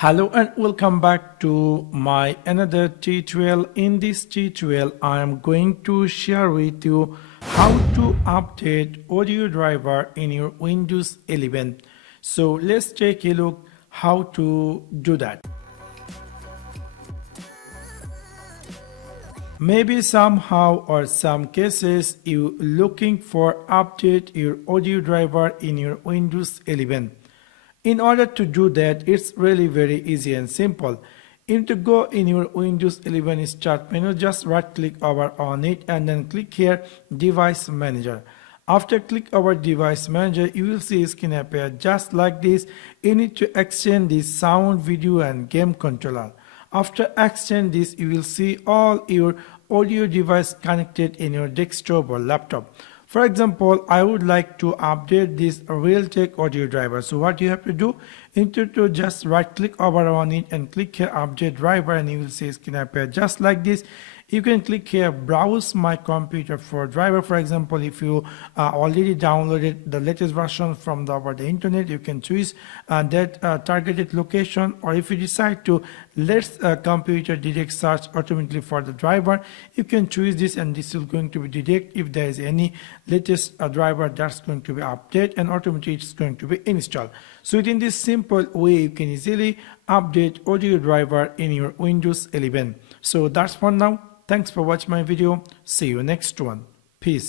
Hello and welcome back to my another tutorial. In this tutorial I am going to share with you how to update audio driver in your Windows 11. So let's take a look how to do that. Maybe somehow or some cases you looking for update your audio driver in your Windows 11. In order to do that, it's really very easy and simple. You need to go in your Windows 11 start menu, just right click over on it and then click here device manager. After click over device manager, you will see a screen appear just like this. You need to extend this sound, video and game controller. After extend this, you will see all your audio device connected in your desktop or laptop. For example, I would like to update this Realtek audio driver. So what you have to do, you need to just right click over on it and click here update driver, and you will see screen appear just like this. You can click here browse my computer for driver. For example, if you already downloaded the latest version from over the internet, you can choose that targeted location, or if you decide to let computer detect search automatically for the driver, you can choose this, and this is going to be detect if there is any latest driver that's going to be updated, and automatically it's going to be installed. So in this simple way you can easily update audio driver in your Windows 11. So that's for now. Thanks for watching my video. See you next one. Peace.